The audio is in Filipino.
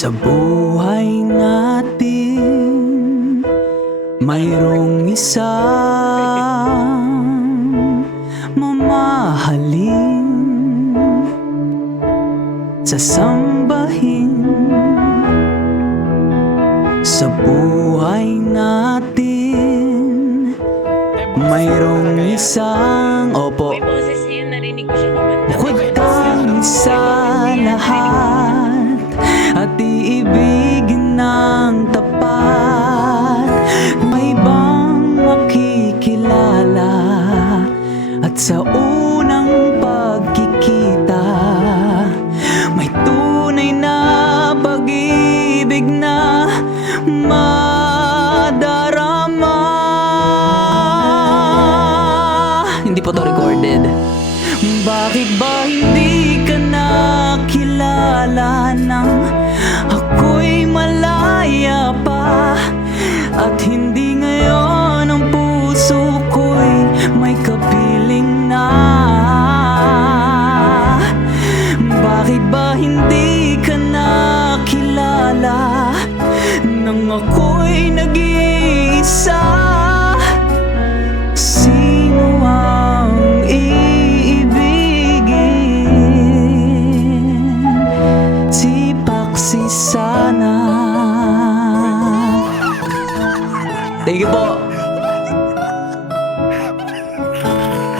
Sa buhay natin, mayroong isang mamahalin, sasambahin. Sa buhay natin, mayroong isang May boses niya, narinig ko siya kumanta. bukod kang sa lahat at iibigin ng tapat. May bang makikilala at sa unang pagkikita may tunay na pag-ibig na madarama. Hindi po to recorded. Bakit ba hindi ka nakilala nang ako'y malaya pa? At hindi ngayon ang puso ko'y may kapiling na? Bakit ba hindi ka nakilala nang ako'y nag-iisa? Sino ang iibigin? Si Paksi sana. Thank you po.